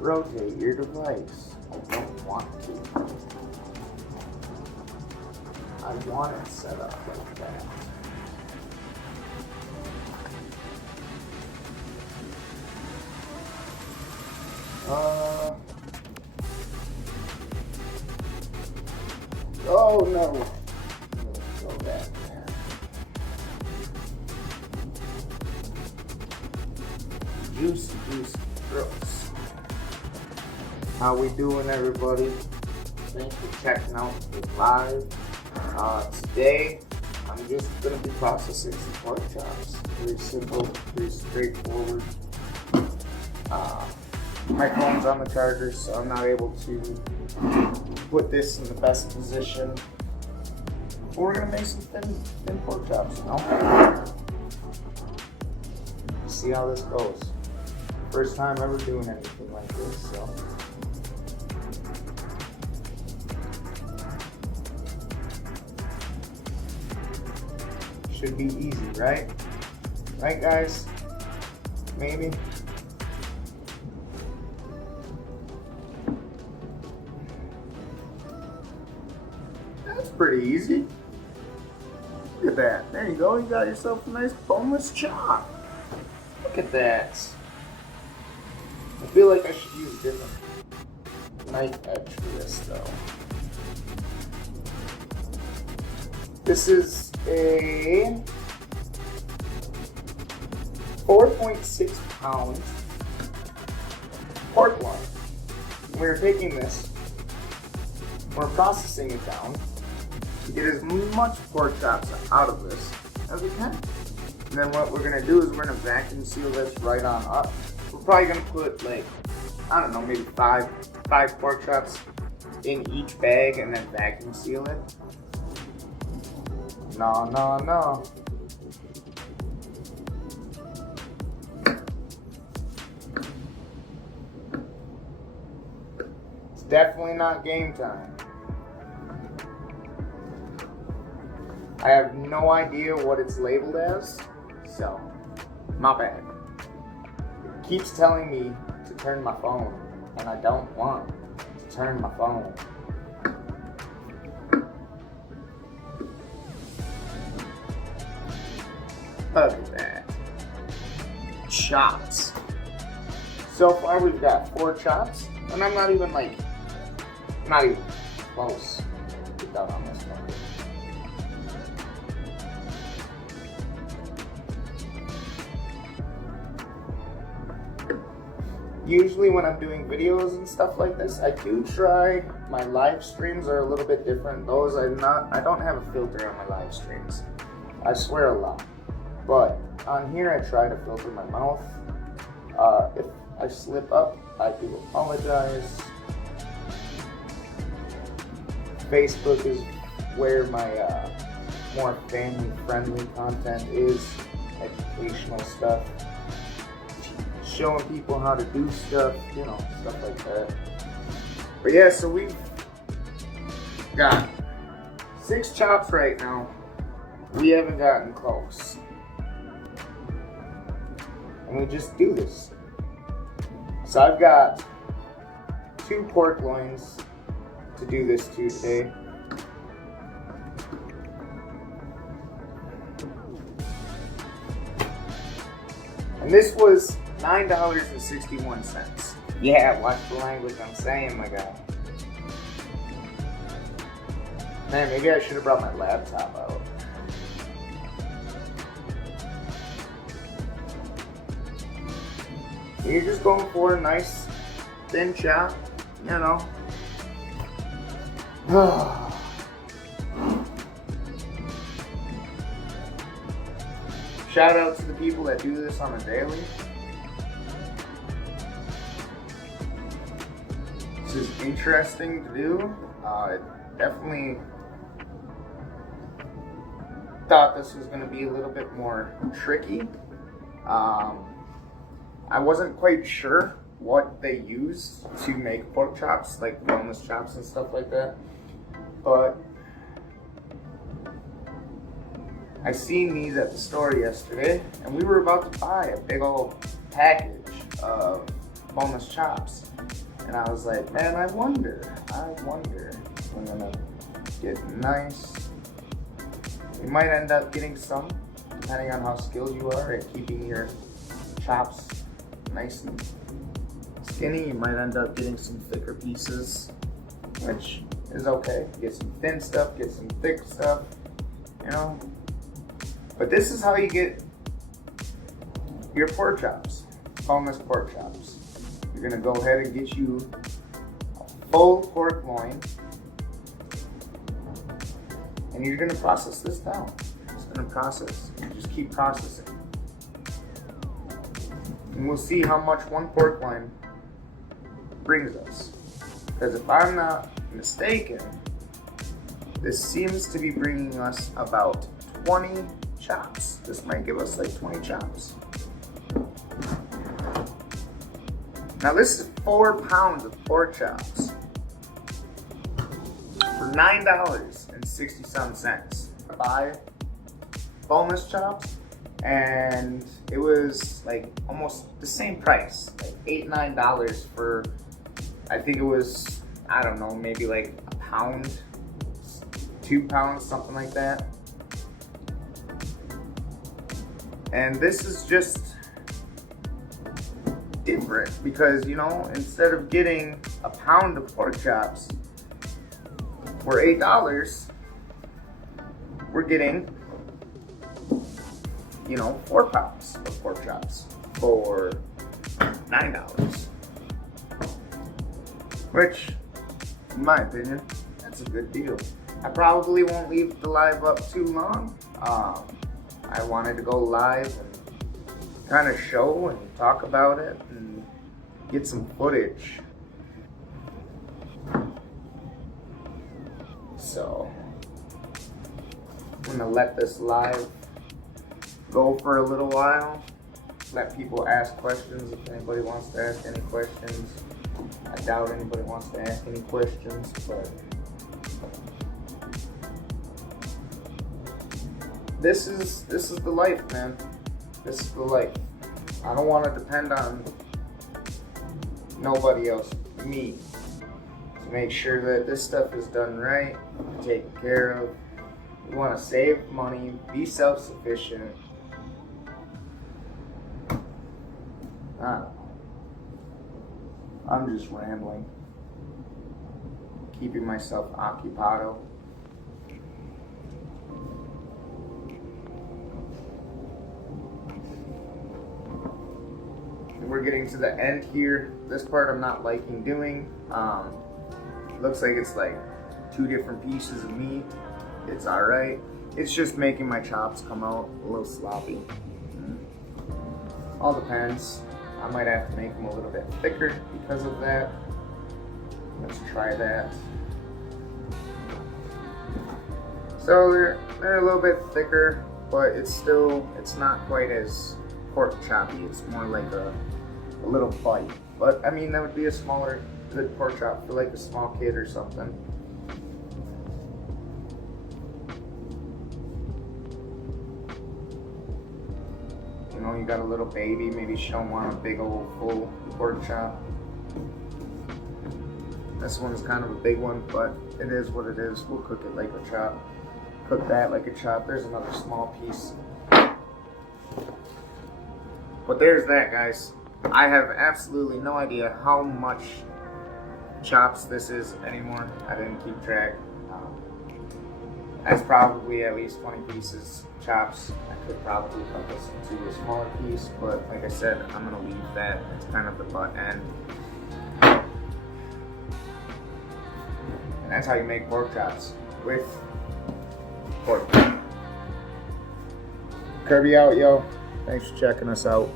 rotate your device. I don't want to. I want it set up like that. Oh no. Go back there. Juicy Brooks. How we doing, everybody? Thanks for checking out this live. Today, I'm just gonna be processing some pork chops. Very simple, pretty straightforward. My phone's on the charger, so I'm not able to put this in the best position. But we're gonna make some thin pork chops, you know? See how this goes. First time ever doing anything like this, so. Should be easy, right? Right, guys? Maybe? That's pretty easy. Look at that. There you go. You got yourself a nice boneless chop. Look at that. I feel like I should use a different knife edge for this, though. This is a 4.6 pound pork loin. We're taking this, we're processing it down to get as much pork chops out of this as we can. And then what we're gonna do is we're gonna vacuum seal this right on up. We're probably gonna put like, I don't know, maybe five pork chops in each bag and then vacuum seal it. No. It's definitely not game time. I have no idea what it's labeled as, so my bad. It keeps telling me to turn my phone, and I don't want to turn my phone. Look at that. Chops. So far we've got 4 chops, and I'm not even close to done on this one. Usually when I'm doing videos and stuff like this, I do try, my live streams are a little bit different. Those I don't have a filter on my live streams. I swear a lot. But on here I try to filter my mouth. If I slip up, I do apologize. Facebook is where my more family-friendly content is, educational stuff. Showing people how to do stuff, you know, stuff like that. But yeah, so we've got 6 chops right now. We haven't gotten close. And we just do this. So I've got 2 pork loins to do this to today. And this was $9.61. Yeah, watch the language I'm saying, my guy. Man, maybe I should have brought my laptop out. You're just going for a nice thin chop, you know. Shout out to the people that do this on a daily. This is interesting to do. Definitely thought this was going to be a little bit more tricky. I wasn't quite sure what they use to make pork chops, like boneless chops and stuff like that. But I seen these at the store yesterday, and we were about to buy a big old package of boneless chops. And I was like, man, I wonder. I'm gonna get nice. You might end up getting some, depending on how skilled you are at keeping your chops nice and skinny. You might end up getting some thicker pieces, which is okay. Get some thin stuff, get some thick stuff, you know. But this is how you get your pork chops, boneless pork chops. You're gonna go ahead and get you a full pork loin, and you're gonna process this down. Just gonna process, just keep processing. And we'll see how much one pork loin brings us. Because if I'm not mistaken, this seems to be bringing us about 20 chops. This might give us like 20 chops. Now this is 4 pounds of pork chops for $9.60. Buy boneless chops, and it was like almost the same price, like $8-9 for, I think it was, I don't know, maybe like a pound, 2 pounds, something like that. And this is just different because, you know, instead of getting a pound of pork chops for $8, we're getting, you know, 4 pounds of pork chops for $9. Which, in my opinion, that's a good deal. I probably won't leave the live up too long. I wanted to go live and kind of show and talk about it and get some footage. So I'm gonna let this live go for a little while. Let people ask questions if anybody wants to ask any questions. I doubt anybody wants to ask any questions, but this is the life, man. This is the life. I don't want to depend on nobody else, me, to make sure that this stuff is done right, taken care of. We want to save money, be self-sufficient. I don't know. I'm just rambling, keeping myself occupado. We're getting to the end here. This part I'm not liking doing. Looks like it's like 2 different pieces of meat. It's alright. It's just making my chops come out a little sloppy. All depends. I might have to make them a little bit thicker because of that. Let's try that. So they're a little bit thicker, but it's not quite as pork choppy. It's more like a little bite. But I mean, that would be a smaller, good pork chop for like a small kid or something. You know, you got a little baby, maybe she don't want a big old full pork chop. This one's kind of a big one, but it is what it is. We'll cook it like a chop. Cook that like a chop. There's another small piece. But there's that, guys. I have absolutely no idea how much chops this is anymore. I didn't keep track. That's probably at least 20 pieces chops. I could probably cut this into a smaller piece, but like I said, I'm gonna leave that. It's kind of the butt end. And that's how you make pork chops with pork. Kirby out, yo. Thanks for checking us out.